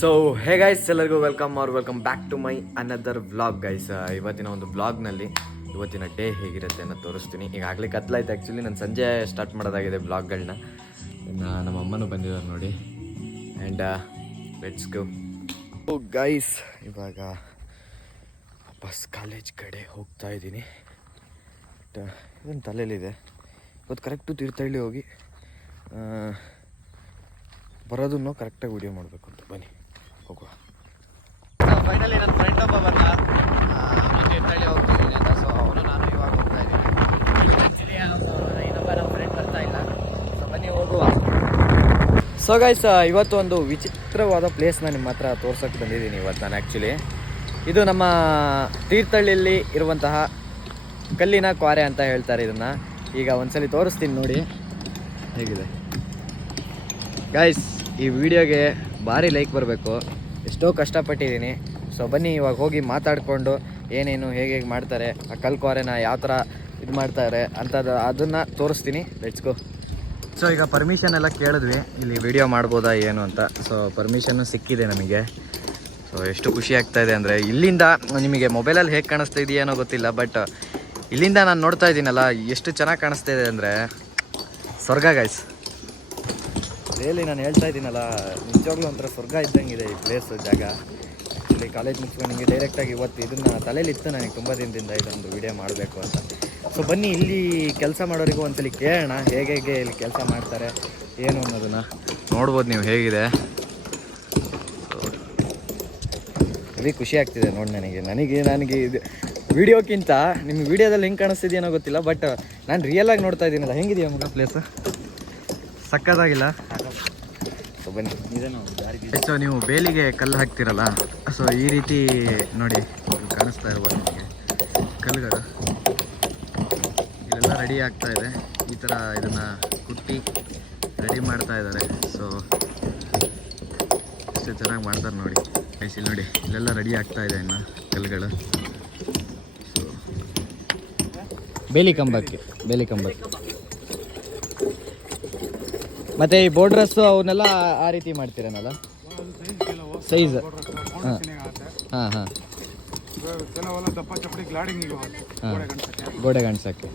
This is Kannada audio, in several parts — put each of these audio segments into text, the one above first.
ಸೊ ಹೇ ಗೈಸ್, ಎಲ್ಲರಿಗೂ welcome back to my another vlog guys. ಇವತ್ತಿನ ಒಂದು ವ್ಲಾಗ್ನಲ್ಲಿ ಇವತ್ತಿನ ಡೇ ಹೇಗಿರುತ್ತೆ ಅನ್ನೋ ತೋರಿಸ್ತೀನಿ. ಈಗಾಗಲೇ ಕತ್ಲಾಯ್ತು. ಆ್ಯಕ್ಚುಲಿ ನಾನು ಸಂಜೆ ಸ್ಟಾರ್ಟ್ ಮಾಡೋದಾಗಿದೆ ವ್ಲಾಗ್ಗಳನ್ನ. ಇನ್ನು ನಮ್ಮ ಅಮ್ಮನೂ ಬಂದಿದ್ದಾರೆ ನೋಡಿ. And let's go guys. ಇವಾಗ ವಾಪಸ್ ಕಾಲೇಜ್ ಕಡೆ ಹೋಗ್ತಾ ಇದ್ದೀನಿ. ಇದೊಂದು ತಲೆಯಲ್ಲಿದೆ. ಇವತ್ತು ಕರೆಕ್ಟು ತೀರ್ಥಹಳ್ಳಿ ಹೋಗಿ ಬರೋದನ್ನು ಕರೆಕ್ಟಾಗಿ ವಿಡಿಯೋ ಮಾಡಬೇಕು ಅಂತ. ಬನ್ನಿ ಹೋಗುವ. ಫೈನಲಿ ನನ್ನ ಫ್ರೆಂಡ್ ಒಬ್ಬ ಬಂದ. ತೀರ್ಥಹಳ್ಳಿ ಹೋಗ್ತಿದ್ದೀನಿ ಅಂತ. ಸೊ ಅವನು ನಾನು ಇವಾಗ ಹೋಗ್ತಾ ಇದ್ದೀನಿ. ಆ್ಯಕ್ಚುಲಿ ಇನ್ನೊಬ್ಬ ನಮ್ಮ ಫ್ರೆಂಡ್ ಬರ್ತಾ ಇಲ್ಲ. ಸೊ ಬನ್ನಿ ಹೋಗುವ. ಸೊ ಗೈಸ್, ಇವತ್ತು ಒಂದು ವಿಚಿತ್ರವಾದ ಪ್ಲೇಸ್ನ ನಿಮ್ಮ ಹತ್ರ ತೋರ್ಸೋಕ್ಕೆ ಬಂದಿದ್ದೀನಿ ಇವತ್ತು ನಾನು. ಆ್ಯಕ್ಚುಲಿ ಇದು ನಮ್ಮ ತೀರ್ಥಹಳ್ಳಿಯಲ್ಲಿ ಇರುವಂತಹ ಕಲ್ಲಿನ ಕ್ವಾರೆ ಅಂತ ಹೇಳ್ತಾರೆ ಇದನ್ನು. ಈಗ ಒಂದ್ಸಲಿ ತೋರಿಸ್ತೀನಿ ನೋಡಿ ಹೇಗಿದೆ. ಗೈಸ್, ಈ ವಿಡಿಯೋಗೆ ಭಾರಿ ಲೈಕ್ ಬರಬೇಕು. ಎಷ್ಟೋ ಕಷ್ಟಪಟ್ಟಿದ್ದೀನಿ. ಸೊ ಬನ್ನಿ ಇವಾಗ ಹೋಗಿ ಮಾತಾಡಿಕೊಂಡು ಏನೇನು ಹೇಗೆ ಮಾಡ್ತಾರೆ, ಆ ಕಲ್ಲು ಕ್ವಾರೆನ ಯಾವ ಥರ ಇದು ಮಾಡ್ತಾರೆ ಅಂಥದ್ದು ಅದನ್ನು ತೋರಿಸ್ತೀನಿ. Let's go. ಸೊ ಈಗ ಪರ್ಮಿಷನ್ ಎಲ್ಲ ಕೇಳಿದ್ವಿ, ಇಲ್ಲಿ ವಿಡಿಯೋ ಮಾಡ್ಬೋದಾ ಏನು ಅಂತ. ಸೊ ಪರ್ಮಿಷನ್ನು ಸಿಕ್ಕಿದೆ ನಮಗೆ. ಸೊ ಎಷ್ಟು ಖುಷಿ ಆಗ್ತಾಯಿದೆ ಅಂದರೆ, ಇಲ್ಲಿಂದ ನಿಮಗೆ ಮೊಬೈಲಲ್ಲಿ ಹೇಗೆ ಕಾಣಿಸ್ತಾ ಇದೆಯೇನೋ ಗೊತ್ತಿಲ್ಲ, ಬಟ್ ಇಲ್ಲಿಂದ ನಾನು ನೋಡ್ತಾ ಇದ್ದೀನಲ್ಲ ಎಷ್ಟು ಚೆನ್ನಾಗಿ ಕಾಣಿಸ್ತಾ ಇದೆ ಅಂದರೆ ಸ್ವರ್ಗ ಗೈಸ್. ರಿಯಲಿ ನಾನು ಹೇಳ್ತಾ ಇದ್ದೀನಲ್ಲ, ನಿಜವಾಗ್ಲೂ ಒಂಥರ ಸ್ವರ್ಗ ಇದ್ದಂಗಿದೆ ಈ ಪ್ಲೇಸ್, ಜಾಗ. ಆ್ಯಕ್ಚುಲಿ ಕಾಲೇಜ್ ಮುಗಿಸ್ಕೊಂಡು ನಿಮಗೆ ಡೈರೆಕ್ಟಾಗಿ ಇವತ್ತು ಇದನ್ನು ತಲೆಯಲ್ಲಿತ್ತು ನನಗೆ ತುಂಬ ದಿನದಿಂದ ಇದೊಂದು ವಿಡಿಯೋ ಮಾಡಬೇಕು ಅಂತ. ಸೊ ಬನ್ನಿ ಇಲ್ಲಿ ಕೆಲಸ ಮಾಡೋರಿಗೂ ಒಂದ್ಸಲಿ ಕೇಳೋಣ ಹೇಗೆ ಇಲ್ಲಿ ಕೆಲಸ ಮಾಡ್ತಾರೆ ಏನು ಅನ್ನೋದನ್ನು ನೋಡ್ಬೋದು ನೀವು ಹೇಗಿದೆ. ಹೆವಿ ಖುಷಿ ಆಗ್ತಿದೆ ನೋಡಿ ನನಗೆ ಇದು ವಿಡಿಯೋಕ್ಕಿಂತ ನಿಮ್ಗೆ ವಿಡಿಯೋದಲ್ಲಿ ಹೆಂಗೆ ಕಾಣಿಸ್ತಿದೆಯೇನೋ ಗೊತ್ತಿಲ್ಲ, ಬಟ್ ನಾನು ರಿಯಲಾಗಿ ನೋಡ್ತಾ ಇದ್ದೀನಲ್ಲ. ಹೆಂಗಿದೆಯಾ ಮಗ ಪ್ಲೇಸ್? ಸಕ್ಕತ್ತಾಗಿಲ್ಲ? ಸೊ ಬನ್ನಿ. ಸೊ ನೀವು ಬೇಲಿಗೆ ಕಲ್ಲು ಹಾಕ್ತಿರಲ್ಲ, ಸೊ ಈ ರೀತಿ ನೋಡಿ ಕಾಣಿಸ್ತಾ ಇರ್ಬೋದು ನಿಮಗೆ ಕಲ್ಲುಗಳು. ಇಲ್ಲೆಲ್ಲ ರೆಡಿ ಆಗ್ತಾ ಇದೆ. ಈ ಥರ ಇದನ್ನು ಕುಟ್ಟಿ ರೆಡಿ ಮಾಡ್ತಾ ಇದ್ದಾರೆ. ಸೊ ಎಷ್ಟು ಚೆನ್ನಾಗಿ ಮಾಡ್ತಾರೆ ನೋಡಿ. ಇಲ್ಲಿ ನೋಡಿ, ಇಲ್ಲೆಲ್ಲ ರೆಡಿ ಆಗ್ತಾ ಇದೆ ಇನ್ನು ಕಲ್ಲುಗಳು. ಸೊ ಬೇಲಿ ಕಂಬಕ್ಕೆ ಮತ್ತೆ ಈ ಬೋರ್ಡ್ರಸ್ಸು ಅವನ್ನೆಲ್ಲ ಆ ರೀತಿ ಮಾಡ್ತೀರನಲ್ಲ ಸೈಜ್? ಹಾಂ ಗೋಡೆ ಗಂಡ್ಸಕ್ಕೆ.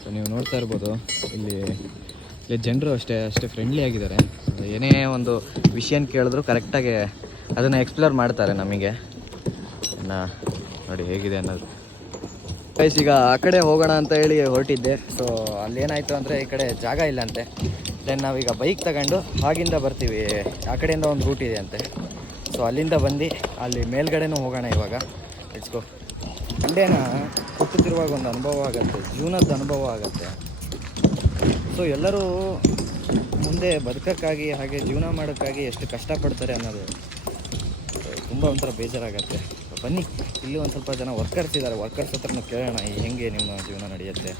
ಸೊ ನೀವು ನೋಡ್ತಾ ಇರ್ಬೋದು ಇಲ್ಲಿ ಜನರು ಅಷ್ಟೇ ಫ್ರೆಂಡ್ಲಿ ಆಗಿದ್ದಾರೆ. ಏನೇ ಒಂದು ವಿಷಯನ ಕೇಳಿದ್ರು ಕರೆಕ್ಟಾಗಿ ಅದನ್ನು ಎಕ್ಸ್ಪ್ಲೋರ್ ಮಾಡ್ತಾರೆ ನಮಗೆ. ಇನ್ನು ನೋಡಿ ಹೇಗಿದೆ ಅನ್ನೋದು. ಗೈಸ್, ಈಗ ಆ ಕಡೆ ಹೋಗೋಣ ಅಂತ ಹೇಳಿ ಹೊರಟಿದ್ದೆ. ಸೊ ಅಲ್ಲೇನಾಯಿತು ಅಂದರೆ ಈ ಕಡೆ ಜಾಗ ಇಲ್ಲ ಅಂತೆ. ದೆನ್ ನಾವೀಗ ಬೈಕ್ ತಗೊಂಡು ಆಗಿಂದ ಬರ್ತೀವಿ. ಆ ಕಡೆಯಿಂದ ಒಂದು ರೂಟ್ ಇದೆ ಅಂತೆ. ಸೊ ಅಲ್ಲಿಂದ ಬಂದು ಅಲ್ಲಿ ಮೇಲ್ಗಡೆನೂ ಹೋಗೋಣ ಇವಾಗ. Let's go. ಮಂಡ್ಯನ ಹುಟ್ಟುತ್ತಿರುವಾಗ ಒಂದು ಅನುಭವ ಆಗುತ್ತೆ, ಜೀವನದ ಅನುಭವ ಆಗುತ್ತೆ. ಸೊ ಎಲ್ಲರೂ ಮುಂದೆ ಬದುಕೋಕ್ಕಾಗಿ ಹಾಗೆ ಜೀವನ ಮಾಡೋಕ್ಕಾಗಿ ಎಷ್ಟು ಕಷ್ಟಪಡ್ತಾರೆ ಅನ್ನೋದು ತುಂಬ ಒಂಥರ ಬೇಜಾರಾಗತ್ತೆ. ಬನ್ನಿ, ಇಲ್ಲಿ ಒಂದು ಸ್ವಲ್ಪ ಜನ ವರ್ಕರ್ಸ್ ಇದ್ದಾರೆ. ವರ್ಕರ್ಸ್ ಹತ್ರನೂ ಕೇಳೋಣ ಹೆಂಗೆ ನಿಮ್ಮ ಜೀವನ ನಡೆಯುತ್ತೆ,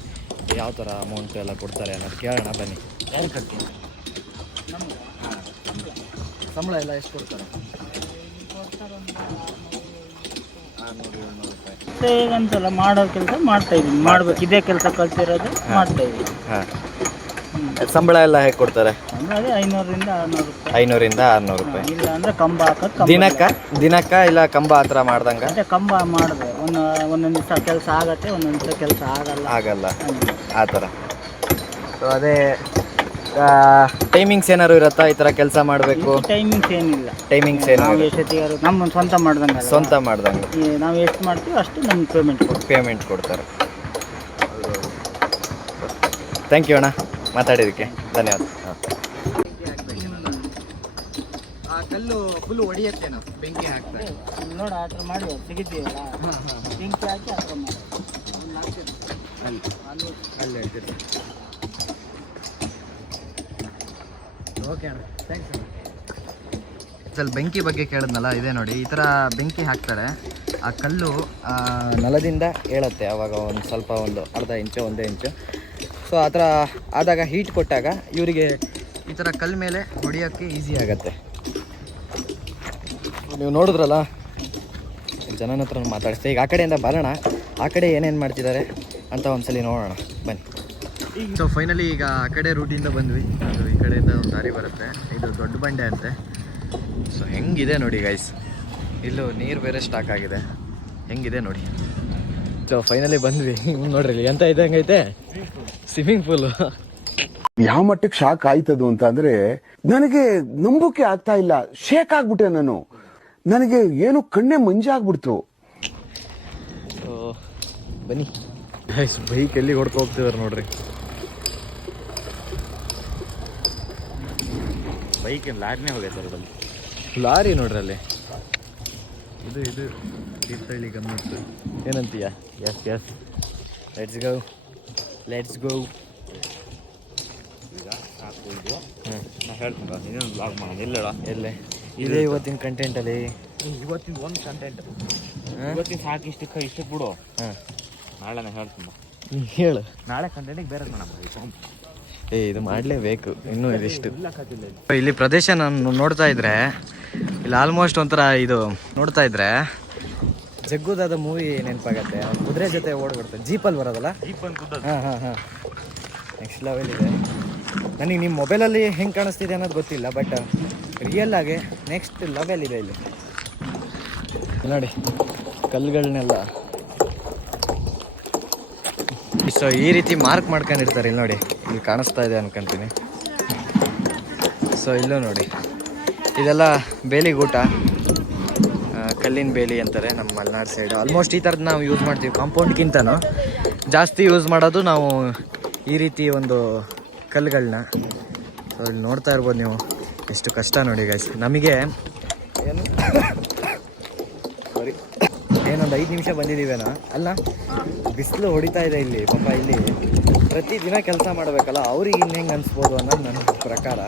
ಯಾವ ಥರ ಅಮೌಂಟ್ ಎಲ್ಲ ಕೊಡ್ತಾರೆ ಅನ್ನೋದು ಕೇಳೋಣ. ಬನ್ನಿ. ಯಾರು ಕಟ್ತೀನಿ? ಸಂಬಳ ಎಲ್ಲ ಎಷ್ಟು ಕೊಡ್ತಾರೆ? 600-700 ರೂಪಾಯಿ. ಮಾಡೋ ಕೆಲಸ ಮಾಡ್ತಾ ಇದ್ದೀನಿ, ಮಾಡ್ಬೇಕು. ಇದೇ ಕೆಲಸ ಕಲ್ತಿರೋದು ಮಾಡ್ತಾ ಇದ್ದೀನಿ. ಹಾಂ. ಸಂಬಳ ಎಲ್ಲ ಹೇಗೆ ಕೊಡ್ತಾರೆ? ಅದೇ 500-600 ರೂಪಾಯಿ. 500-600 ರೂಪಾಯಿ. ಇಲ್ಲ ಅಂದರೆ ಕಂಬ ಹಾಕೋದು. ದಿನಕ್ಕ ಇಲ್ಲ ಕಂಬ ಆ ಥರ ಮಾಡ್ದಂಗೆ? ಅದೇ ಕಂಬ ಮಾಡಿದೆ. ಒಂದೊಂದು ದಿವಸ ಕೆಲಸ ಆಗತ್ತೆ, ಒಂದೊಂದು ದಿವಸ ಕೆಲಸ ಆಗಲ್ಲ ಆ ಥರ. ಸೊ ಅದೇ ಟೈಮಿಂಗ್ಸ್ ಏನಾದ್ರು ಇರುತ್ತಾ ಈ ಥರ ಕೆಲಸ ಮಾಡಬೇಕು? ಟೈಮಿಂಗ್ಸ್ ಏನಿಲ್ಲ. ನಾವು ಎಷ್ಟೊತ್ತಿಗೆ ನಮ್ಮ ಸ್ವಂತ ಮಾಡ್ದಂಗೆ ನಾವು ಎಷ್ಟು ಮಾಡ್ತೀವಿ ಅಷ್ಟು ನಮ್ಗೆ ಪೇಮೆಂಟ್ ಕೊಡ್ತಾರೆ. ಥ್ಯಾಂಕ್ ಯು ಅಣ್ಣ, ಮಾತಾಡಿದ್ದಕ್ಕೆ ಧನ್ಯವಾದ. ಆ ಕಲ್ಲು ಫುಲ್ ಹೊಡಿಯತ್ತೆ, ನಾವು ಬೆಂಕಿ ಹಾಕ್ತಾರೆ ನೋಡಿ. ಆ ಥರ ಮಾಡಿ ತೆಗಿತೀವಲ್ಲ, ಬೆಂಕಿ ಹಾಕಿ ಆ ಥರ ಮಾಡಿ ಅಲ್ಲಿ ಹೇಳ್ತೀರಿ. ಓಕೆ ಅಣ್ಣ, ಥ್ಯಾಂಕ್ಸ್ ಅಣ್ಣ. ಸ್ವಲ್ಪ ಬೆಂಕಿ ಬಗ್ಗೆ ಕೇಳಿದ್ನಲ್ಲ, ಇದೆ ನೋಡಿ ಈ ಥರ ಬೆಂಕಿ ಹಾಕ್ತಾರೆ. ಆ ಕಲ್ಲು ನೆಲದಿಂದ ಹೇಳುತ್ತೆ ಆವಾಗ ಒಂದು ಅರ್ಧ ಇಂಚು 1 ಇಂಚು. ಸೊ ಆ ಥರ ಆದಾಗ ಹೀಟ್ ಕೊಟ್ಟಾಗ ಇವರಿಗೆ ಈ ಥರ ಕಲ್ಲು ಮೇಲೆ ಹೊಡಿಯೋಕ್ಕೆ ಈಸಿ ಆಗುತ್ತೆ. ನೀವು ನೋಡಿದ್ರಲ್ಲ, ಜನನ ಹತ್ರ ಮಾತಾಡಿಸ್ತೆ. ಈಗ ಆ ಕಡೆಯಿಂದ ಬರೋಣ, ಆ ಕಡೆ ಏನೇನು ಮಾಡ್ತಿದ್ದಾರೆ ಅಂತ ಒಂದ್ಸಲಿ ನೋಡೋಣ ಬನ್ನಿ. ಸೊ ಫೈನಲಿ ಈಗ ಆ ಕಡೆ ರೂಟಿಂದ ಬಂದ್ವಿ. ಅದು ಈ ಕಡೆಯಿಂದ ಒಂದು ದಾರಿ ಬರುತ್ತೆ, ಇದು ದೊಡ್ಡ ಬಂಡೆ ಅಂತೆ. ಸೊ ಹೆಂಗಿದೆ ನೋಡಿ ಗೈಸ್, ಇಲ್ಲೂ ನೀರು ಬೇರೆ ಸ್ಟಾಕ್ ಆಗಿದೆ, ಹೆಂಗಿದೆ ನೋಡಿ. ಸೊ ಫೈನಲಿ ಬಂದ್ವಿ. ನೋಡ್ರಿ ಇಲ್ಲಿ ಎಂತ ಇದೆ, ಹಂಗೈತೆ ಸ್ವಿಮ್ಮಿಂಗ್ ಪೂಲು. ಯಾವ ಮಟ್ಟಕ್ಕೆ ಶಾಕ್ ಆಯ್ತದು ಅಂತ ಅಂದ್ರೆ ನನಗೆ ನಂಬೋಕೆ ಆಗ್ತಾ ಇಲ್ಲ. ಶೇಕ್ ಆಗ್ಬಿಟ್ಟೆ ನಾನು, ನನಗೆ ಏನು ಕಣ್ಣೆ ಮಂಜಾಗ್ಬಿಡ್ತು. ಸೊ ಬನ್ನಿ ಗೈಸ್, ಬೈಕ್ ಎಲ್ಲಿ ಹೊಡ್ಕೊ ಹೋಗ್ತಿದಾರೆ ನೋಡ್ರಿ. ಬೈಕ್ ಲಾರಿನೇ ಹೋಗೈತೆ ರೋಡಲ್ಲಿ. ಲಾರಿ ನೋಡ್ರಿ ಅಲ್ಲಿ, ಇದು ಇದು ತೀರ್ಥಹಳ್ಳಿ ಗಮ್ಮತ್ತು. ಏನಂತೀಯ? Yes yes, let's go let's go. ಈಗ ಸಾಕು ಇದು. ನಾ ಹೇಳ್ತೀನಿ ಇನ್ನೊಂದು ಬ್ಲಾಗ್ ಮಾಡೋಣ. ಎಲ್ಲಡ ಎಲ್ಲೇ ಇದೇ ಇವತ್ತಿನ ಕಂಟೆಂಟಲ್ಲಿ. ಇವತ್ತಿನ ಒಂದು ಕಂಟೆಂಟ್ ಇವತ್ತಿನ ಸಾಕು, ಇಷ್ಟಕ್ಕೆ ಬಿಡು. ಹಾಂ ನಾಳೆ ನಾನು ಹೇಳ್ತೀನಿ, ಹೇಳು. ನಾಳೆ ಕಂಟೆಂಟಿಗೆ ಬೇರೆ ಮಾಡೋಣ. ಇದು ಮಾಡಲೇಬೇಕು, ಇನ್ನೂ ಇದಿಷ್ಟು. ಇಲ್ಲ ಕತ್ತಿಲ್ಲ ಇಲ್ಲಿ ಪ್ರದೇಶ ನಾನು ನೋಡ್ತಾ ಇದ್ರೆ, ಇಲ್ಲಿ ಆಲ್ಮೋಸ್ಟ್ ಒಂಥರ ಇದು ನೋಡ್ತಾ ಇದ್ರೆ ಜಗ್ಗುದಾದ ಮೂವಿ ನೆನಪಾಗತ್ತೆ. ಕುದುರೆ ಜೊತೆ ಓಡ್ಬಿಡ್ತಾರೆ, ಜೀಪಲ್ಲಿ ಬರೋದಲ್ಲ. ಹಾಂ ಹಾಂ ಹಾಂ, ನೆಕ್ಸ್ಟ್ ಲೆವೆಲ್ ಇದೆ. ನನಗೆ ನಿಮ್ಮ ಮೊಬೈಲಲ್ಲಿ ಹೆಂಗೆ ಕಾಣಿಸ್ತಿದೆ ಅನ್ನೋದು ಗೊತ್ತಿಲ್ಲ, ಬಟ್ ರಿಯಲ್ ಆಗಿ ನೆಕ್ಸ್ಟ್ ಲೆವೆಲ್ ಇದೆ ಇಲ್ಲಿ. ನೋಡಿ ಕಲ್ಲುಗಳನ್ನೆಲ್ಲ ಸೊ ಈ ರೀತಿ ಮಾರ್ಕ್ ಮಾಡ್ಕೊಂಡಿರ್ತಾರೆ. ಇಲ್ಲಿ ನೋಡಿ, ಇಲ್ಲಿ ಕಾಣಿಸ್ತಾ ಇದೆ ಅನ್ಕೊಂತೀನಿ. ಸೊ ಇಲ್ಲೂ ನೋಡಿ, ಇದೆಲ್ಲ ಬೇಲಿಗೂಟ, ಕಲ್ಲಿನ ಬೇಲಿ ಅಂತಾರೆ ನಮ್ಮ ಮಲೆನಾಡು ಸೈಡ್. ಆಲ್ಮೋಸ್ಟ್ ಈ ಥರದ್ದು ನಾವು ಯೂಸ್ ಮಾಡ್ತೀವಿ. ಕಾಂಪೌಂಡ್ಗಿಂತನೂ ಜಾಸ್ತಿ ಯೂಸ್ ಮಾಡೋದು ನಾವು ಈ ರೀತಿ ಒಂದು ಕಲ್ಲುಗಳನ್ನ. ಸೊ ಇಲ್ಲಿ ನೋಡ್ತಾ ಇರ್ಬೋದು ನೀವು, ಎಷ್ಟು ಕಷ್ಟ ನೋಡಿ ಗೈಸ್. ನಮಗೆ ಏನು ಸಾರಿ ಏನೊಂದು 5 ನಿಮಿಷ ಬಂದಿದ್ದೀವೇನೋ ಅಲ್ಲ, ಬಿಸಿಲು ಹೊಡಿತಾ ಇದೆ ಇಲ್ಲಿ. ಪಾಪ ಇಲ್ಲಿ ಪ್ರತಿದಿನ ಕೆಲಸ ಮಾಡಬೇಕಲ್ಲ, ಅವ್ರಿಗೆ ಇನ್ನೆಂಗೆ ಅನಿಸ್ಬೋದು ಅನ್ನೋದು ನನ್ನ ಪ್ರಕಾರ.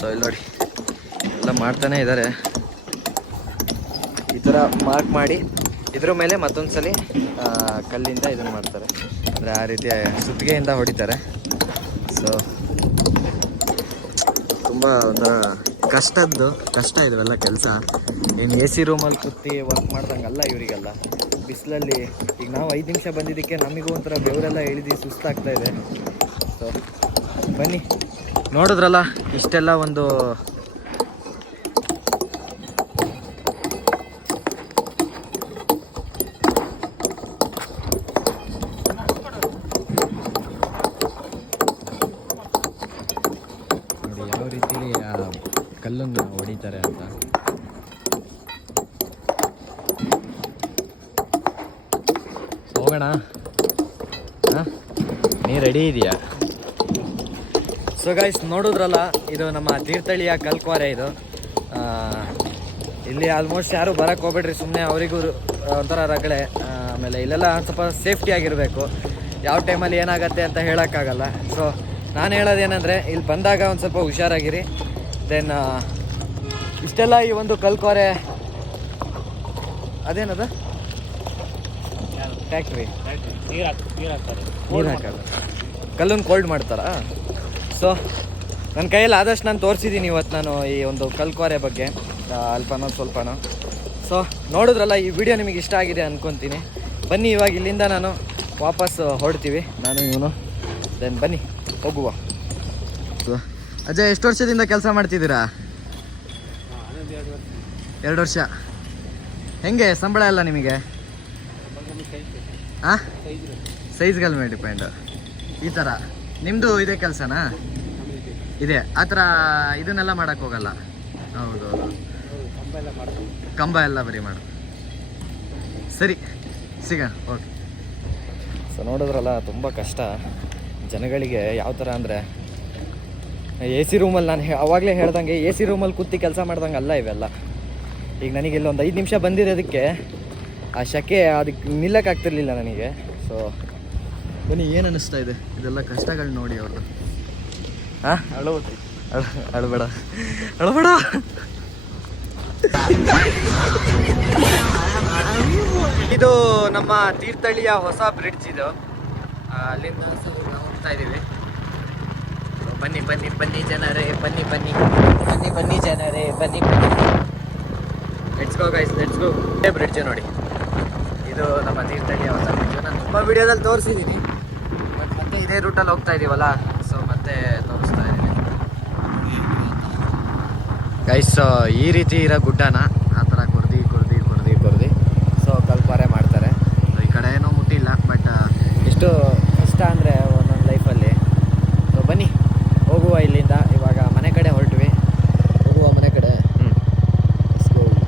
ಸೊ ಇಲ್ಲಿ ನೋಡಿ ಎಲ್ಲ ಮಾಡ್ತಾನೆ ಇದ್ದಾರೆ. ಈ ಥರ ಮಾರ್ಕ್ ಮಾಡಿ ಇದ್ರ ಮೇಲೆ ಮತ್ತೊಂದು ಸಲ ಕಲ್ಲಿಂದ ಇದನ್ನು ಮಾಡ್ತಾರೆ, ಅಂದರೆ ಆ ರೀತಿ ಸುತ್ತಿಗೆಯಿಂದ ಹೊಡಿತಾರೆ. ಸೊ ತುಂಬ ಒಂಥರ ಕಷ್ಟ ಇದುವೆಲ್ಲ ಕೆಲಸ. ಏನು AC ರೂಮಲ್ಲಿ ಕೂತಿ ವರ್ಕ್ ಮಾಡ್ದಂಗಲ್ಲ ಇವರಿಗೆಲ್ಲ. ಬಿಸಿಲಲ್ಲಿ ಈಗ ನಾವು 5 ನಿಮಿಷ ಬಂದಿದ್ದಕ್ಕೆ ನಮಗೂ ಒಂಥರ ಬೆವರೆಲ್ಲ ಇಳಿದು ಸುಸ್ತಾಗ್ತಾ ಇದೆ. ಸೊ ಬನ್ನಿ, ನೋಡಿದ್ರಲ್ಲ ಇಷ್ಟೆಲ್ಲ ಒಂದು ನೋಡಿ ಯಾವ ರೀತಿಲಿ ಕಲ್ಲನ್ನು ಹೊಡಿತಾರೆ ಅಂತ. ಹೋಗೋಣ, ಹಾಂ ನೀ ರೆಡಿ ಇದೆಯಾ? ಸೊ ಗೈಸ್ ನೋಡಿದ್ರಲ್ಲ, ಇದು ನಮ್ಮ ತೀರ್ಥಹಳ್ಳಿಯ ಕಲ್ಕ್ವಾರೆ. ಇದು ಇಲ್ಲಿ ಆಲ್ಮೋಸ್ಟ್ ಯಾರು ಬರೋಕ್ಕೆ ಹೋಗ್ಬೇಡ್ರಿ, ಸುಮ್ಮನೆ ಅವರಿಗೂ ಒಂಥರ ರಗಳೆ. ಆಮೇಲೆ ಇಲ್ಲೆಲ್ಲ ಸ್ವಲ್ಪ ಸೇಫ್ಟಿ ಆಗಿರಬೇಕು, ಯಾವ ಟೈಮಲ್ಲಿ ಏನಾಗತ್ತೆ ಅಂತ ಹೇಳೋಕ್ಕಾಗಲ್ಲ. ಸೊ ನಾನು ಹೇಳೋದೇನೆಂದರೆ, ಇಲ್ಲಿ ಬಂದಾಗ ಒಂದು ಸ್ವಲ್ಪ ಹುಷಾರಾಗಿರಿ. ದೆನ್ ಇಷ್ಟೆಲ್ಲ ಈ ಒಂದು ಕಲ್ಕ್ವಾರೆ ಅದೇನದ ಫ್ಯಾಕ್ಟ್ರಿ, ನೀರು ಹಾಕ್ತಾರೆ, ನೀರು ಹಾಕೋದು, ಕಲ್ಲನ್ನು ಕೋಲ್ಡ್ ಮಾಡ್ತಾರಾ? ಸೊ ನನ್ನ ಕೈಯಲ್ಲಿ ಆದಷ್ಟು ನಾನು ತೋರಿಸಿದ್ದೀನಿ ಇವತ್ತು ನಾನು ಈ ಒಂದು ಕಲ್ಕ್ವಾರೆ ಬಗ್ಗೆ ಅಲ್ಪನೋ ಸ್ವಲ್ಪನೋ. ಸೊ ನೋಡಿದ್ರಲ್ಲ, ಈ ವಿಡಿಯೋ ನಿಮಗೆ ಇಷ್ಟ ಆಗಿದೆ ಅಂದ್ಕೊತೀನಿ. ಬನ್ನಿ ಇವಾಗ ಇಲ್ಲಿಂದ ನಾನು ವಾಪಸ್ ಹೊರಡ್ತೀವಿ, ನಾನು ಇವನು. ದೆನ್ ಬನ್ನಿ ಹೋಗುವ. ಅಜಯ್, ಎಷ್ಟು ವರ್ಷದಿಂದ ಕೆಲಸ ಮಾಡ್ತಿದ್ದೀರಾ? 2 ವರ್ಷ. ಹೆಂಗೆ ಸಂಬಳ ಎಲ್ಲ ನಿಮಗೆ? ಹಾಂ, ಸೈಜ್ಗಳ ಮೇಲೆ ಡಿಪೆಂಡು. ಈ ಥರ ನಿಮ್ಮದು ಇದೇ ಕೆಲಸನಾ? ಇದೆ ಆ ಥರ ಇದನ್ನೆಲ್ಲ ಮಾಡೋಕ್ಕೆ ಹೋಗಲ್ಲ? ಹೌದು, ಕಂಬ ಎಲ್ಲ ಬರೀ ಮಾಡು. ಸರಿ, ಸಿಗೋಣ, ಓಕೆ. ಸೊ ನೋಡಿದ್ರಲ್ಲ, ತುಂಬ ಕಷ್ಟ ಜನಗಳಿಗೆ. ಯಾವ ಥರ ಅಂದರೆ AC ರೂಮಲ್ಲಿ ನಾನು ಅವಾಗಲೇ ಹೇಳ್ದಂಗೆ AC ರೂಮಲ್ಲಿ ಕೂತಿ ಕೆಲಸ ಮಾಡ್ದಂಗೆ ಅಲ್ಲ ಇವೆಲ್ಲ. ಈಗ ನನಗೆ ಇಲ್ಲೊಂದು 5 ನಿಮಿಷ ಬಂದಿರೋದಕ್ಕೆ ಆ ಶಕೆ ಅದಕ್ಕೆ ನಿಲ್ಲಕ್ಕಾಗ್ತಿರ್ಲಿಲ್ಲ ನನಗೆ. ಸೊ ಬನ್ನಿ, ಏನು ಅನ್ನಿಸ್ತಾ ಇದೆ ಇದೆಲ್ಲ ಕಷ್ಟಗಳು ನೋಡಿ ಅವ್ರದ್ದು. ಹಾಂ, ಅಳಬೇಡ. ಇದು ನಮ್ಮ ತೀರ್ಥಹಳ್ಳಿಯ ಹೊಸ ಬ್ರಿಡ್ಜ್. ಇದು ಅಲ್ಲಿಂದ ನಾವು ಹೋಗ್ತಾ ಇದ್ದೀವಿ. ಬನ್ನಿ ಬನ್ನಿ ಬನ್ನಿ ಜನರೇ, ಬನ್ನಿ ಬನ್ನಿ ಬನ್ನಿ ಬನ್ನಿ ಜನರೇ, ಬನ್ನಿ ಬನ್ನಿ. Let's go guys, let's go. ಇದೇ ಬ್ರಿಡ್ಜ್ ನೋಡಿ, ಇದು ನಮ್ಮ ತೀರ್ಥಹಳ್ಳಿಯ ಹೊಸ ಬ್ರಿಡ್ಜ್. ನಾನು ತುಂಬ ವಿಡಿಯೋದಲ್ಲಿ ತೋರಿಸಿದ್ದೀನಿ, ಬಟ್ ಮತ್ತೆ ಇದೇ ರೂಟಲ್ಲಿ ಹೋಗ್ತಾ ಇದೀವಲ್ಲ, ಸೊ ಮತ್ತೆ ತೋರಿಸ್ತಾ ಇದ್ದೀನಿ ಗೈಸ್. ಈ ರೀತಿ ಇರೋ ಗುಡ್ಡನ ಆ ಥರ ಕುರ್ದಿ ಸೊ ಕಲ್ಪಾರೆ ಮಾಡ್ತಾರೆ. ಈ ಕಡೆ ಏನೋ ಮುಟ್ಟಿಲ್ಲ, ಬಟ್ ಎಷ್ಟು ಕಷ್ಟ ಅಂದರೆ ಒಂದೊಂದು ಲೈಫಲ್ಲಿ. ಸೊ ಬನ್ನಿ ಹೋಗುವ ಇಲ್ಲಿಂದ. ಇವಾಗ ಮನೆ ಕಡೆ ಹೊರಟ್ವಿ, ಹೋಗುವ ಮನೆ ಕಡೆ.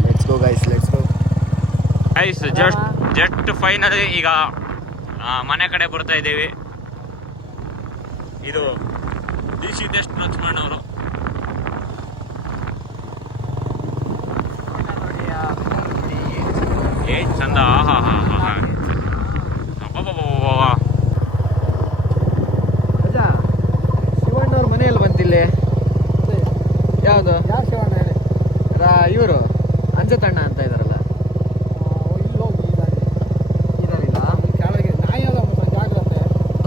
Let's go guys. Just final ಈಗ ಮನೆ ಕಡೆ ಬರ್ತಾ ಇದ್ದೀವಿ. ಇದು ದಿಶಿದೆಷ್ಟು ಲಕ್ಷ್ಮಣವರು. ಏನ್ ಚಂದ. ಶಿವಣ್ಣವ್ರ ಮನೆಯಲ್ಲಿ ಬಂತಿಲ್ಲಿ. ಯಾವುದು ಶಿವಣ್ಣ ಹೇಳಿ. ಇವರು ಅಂಜತಣ್ಣ ಅಂತ ಇದಾರಲ್ಲ,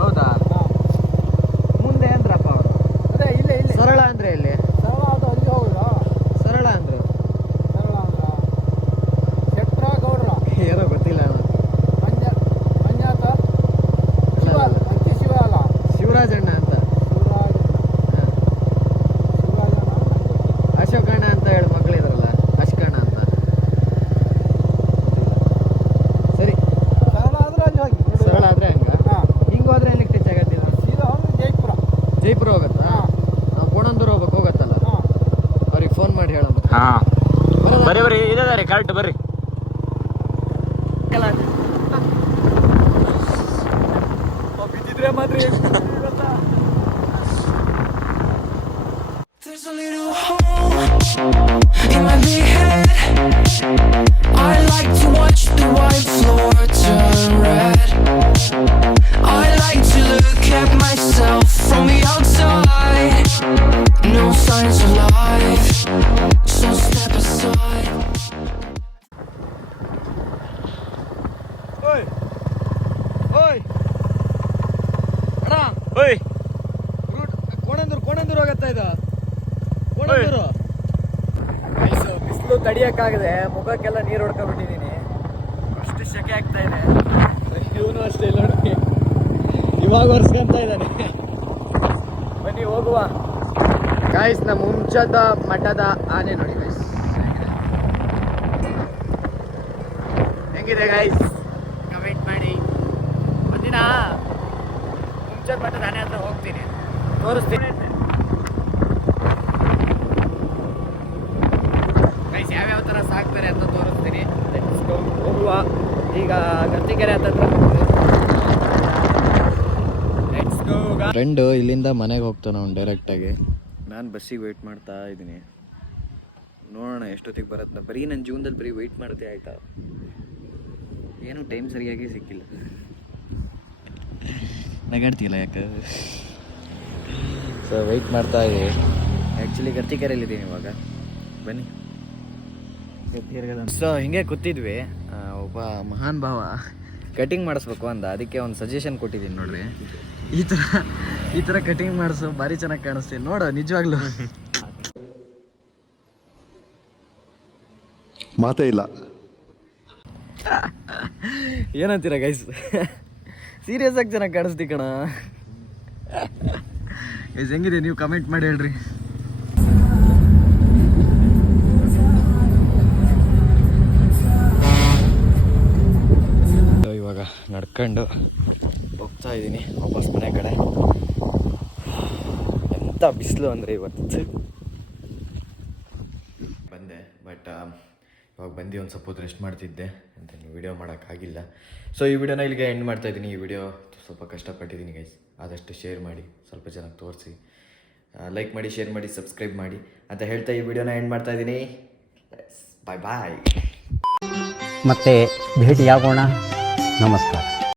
ಹೌದಾ? ಮುಂದೆ ಅಂದ್ರಪ್ಪ ಅವರು. ಅದೇ ಇಲ್ಲೇ ಸರಳ ಅಂದ್ರೆ ಇಲ್ಲಿ ಸರಳ ಅಂದ್ರು, ಏನೋ ಗೊತ್ತಿಲ್ಲ. ಶಿವರಾಜಣ್ಣ ಅಂತ, ಅಶೋಕಣ್ಣ ಅಂತ ಹೇಳಿ ಮಕ್ಳು ಇದ್ರಲ್ಲ, ಅಶ್ಕಣ್ಣ ಅಂತ. ಸರಿ, ಸರಳ ಆದ್ರೆ ಹಂಗ. ಹಿಂಗ ಹೋದ್ರೆ ಎಲ್ಲಿಗೆ ಟಚ್ ಆಗತ್ತಿಲ್ಲ? ಜೈಪುರ ಹೋಗತ್ತಾ? ನಾವು ಕೋಣಂದೂರು ಹೋಗತ್ತಲ್ಲ, ಅವ್ರಿಗೆ ಫೋನ್ ಮಾಡಿ ಹೇಳೋಣ. ಬರ್ರಿ ಇದಾರೆ ಕರೆಕ್ಟ್ ಬರ್ರಿ. ಬಿದ್ದಿದ್ರೆ ಮಾತ್ರ There's a little hole in my big head. I like to watch the white floor turn red. I like to look at myself from the outside. No signs of life, so step aside. ಓಯ್ ಓಯ್ ಅಣ್ಣ, ಓಯ್ ಕೋಣಂದೂರು ಹೋಗತ್ತಾ ಇದು. ಕೋಣಂದೂರು ಬಿಸಿಲು ತಡಿಯಕ್ಕಾಗದೆ ಮುಖಕ್ಕೆಲ್ಲ ನೀರು ಹೊಡ್ಕೊಂಡ್ಬಿಟ್ಟಿದ್ದೀನಿ, ಅಷ್ಟು ಶೆಕೆ ಆಗ್ತಾ ಇದೆ. ಇವನು ಅಷ್ಟೇ ನೋಡಿ, ಇವಾಗ ಒರೆಸ್ಕೊಂತ ಇದ್ದಾನೆ. ಬನ್ನಿ ಹೋಗುವ ಗಾಯ್ಸ್. ನಮ್ಮ ಹುಂಚದ ಮಠದ ಆನೆ ನೋಡಿ ಗಾಯ್ಸ್, ಹೆಂಗಿದೆ ಗಾಯ್ಸ್? ಕಮೆಂಟ್ ಮಾಡಿ. ಒಂದಿನ ಹುಂಚದ ಮಠದ ಆನೆ ಹತ್ರ ಹೋಗ್ತೀನಿ, ತೋರಿಸ್ತೀನಿ ಗೈಸ್, ಯಾವ್ಯಾವ ಥರ ಸಾಕ್ತಾರೆ ಅಂತ ತೋರಿಸ್ತೀನಿ. ಹೋಗುವ ಈಗ ಗರ್ತಿಕೆರೆ ಹತ್ರ. ಫ್ರೆಂಡು ಇಲ್ಲಿಂದ ಮನೆಗೆ ಹೋಗ್ತಾನೆ ಅವ್ನು ಡೈರೆಕ್ಟಾಗಿ. ನಾನು ಬಸ್ಸಿಗೆ ವೆಯ್ಟ್ ಮಾಡ್ತಾ ಇದ್ದೀನಿ, ನೋಡೋಣ ಎಷ್ಟೊತ್ತಿಗೆ ಬರುತ್ತೆ. ಬರೀ ನನ್ನ ಜೀವನದಲ್ಲಿ ಬರೀ ವೆಯ್ಟ್ ಮಾಡ್ತೆ ಆಯ್ತಾ, ಏನು ಟೈಮ್ ಸರಿಯಾಗಿ ಸಿಕ್ಕಿಲ್ಲ. ನಗಾಡ್ತಿಲ್ಲ ಯಾಕೆ? ಸೊ ವೆಯ್ಟ್ ಮಾಡ್ತಾ ಇದ್ದೀವಿ. ಆ್ಯಕ್ಚುಲಿ ಗರ್ತಿಕೆರೆಯಲ್ಲಿದ್ದೀನಿ ಇವಾಗ. ಬನ್ನಿ. ಸೊ ಹಿಂಗೆ ಕೂತಿದ್ವಿ, ಒಬ್ಬ ಮಹಾನ್ ಭಾವ ಕಟಿಂಗ್ ಮಾಡಿಸ್ಬೇಕು ಅಂದ. ಅದಕ್ಕೆ ಒಂದು ಸಜೆಷನ್ ಕೊಟ್ಟಿದ್ದೀನಿ ನೋಡ್ರಿ, ಈ ಥರ ಕಟಿಂಗ್ ಮಾಡಿಸು, ಭಾರಿ ಚೆನ್ನಾಗಿ ಕಾಣಿಸ್ತೀನಿ ನೋಡು. ನಿಜವಾಗ್ಲೂ ಮಾತೇ ಇಲ್ಲ. ಏನಂತೀರ ಗೈಸ್? ಸೀರಿಯಸ್ ಆಗಿ ಚೆನ್ನಾಗಿ ಕಾಣಿಸ್ತಿ ಕಣ ಗೈಸ್. ಹೆಂಗಿದೆ ನೀವು ಕಮೆಂಟ್ ಮಾಡಿ ಹೇಳ್ರಿ. ಇವಾಗ ನಡ್ಕೊಂಡು ಹೋಗ್ತಾ ಇದ್ದೀನಿ ವಾಪಸ್ ಮನೆ ಕಡೆ. ಎಂಥ ಬಿಸಿಲು ಅಂದರೆ ಇವತ್ತು. ಬಂದೆ, ಬಟ್ ಇವಾಗ ಬಂದು ಒಂದು ಸ್ವಲ್ಪ ರೆಸ್ಟ್ ಮಾಡ್ತಿದ್ದೆ ಅಂತ ವಿಡಿಯೋ ಮಾಡೋಕ್ಕಾಗಿಲ್ಲ. ಸೊ ಈ ವಿಡಿಯೋನ ಇಲ್ಲಿಗೆ ಎಂಡ್ ಮಾಡ್ತಾಯಿದ್ದೀನಿ. ಈ ವಿಡಿಯೋ ಸ್ವಲ್ಪ ಕಷ್ಟಪಟ್ಟಿದ್ದೀನಿ ಗೈಸ್. ಆದಷ್ಟು ಶೇರ್ ಮಾಡಿ, ಸ್ವಲ್ಪ ಜನಕ್ಕೆ ತೋರಿಸಿ, ಲೈಕ್ ಮಾಡಿ, ಶೇರ್ ಮಾಡಿ, ಸಬ್ಸ್ಕ್ರೈಬ್ ಮಾಡಿ ಅಂತ ಹೇಳ್ತಾ ಈ ವಿಡಿಯೋನ ಎಂಡ್ ಮಾಡ್ತಾಯಿದ್ದೀನಿ. ಬಾಯ್ ಬಾಯ್. ಮತ್ತೆ ಭೇಟಿಯಾಗೋಣ. ನಮಸ್ಕಾರ.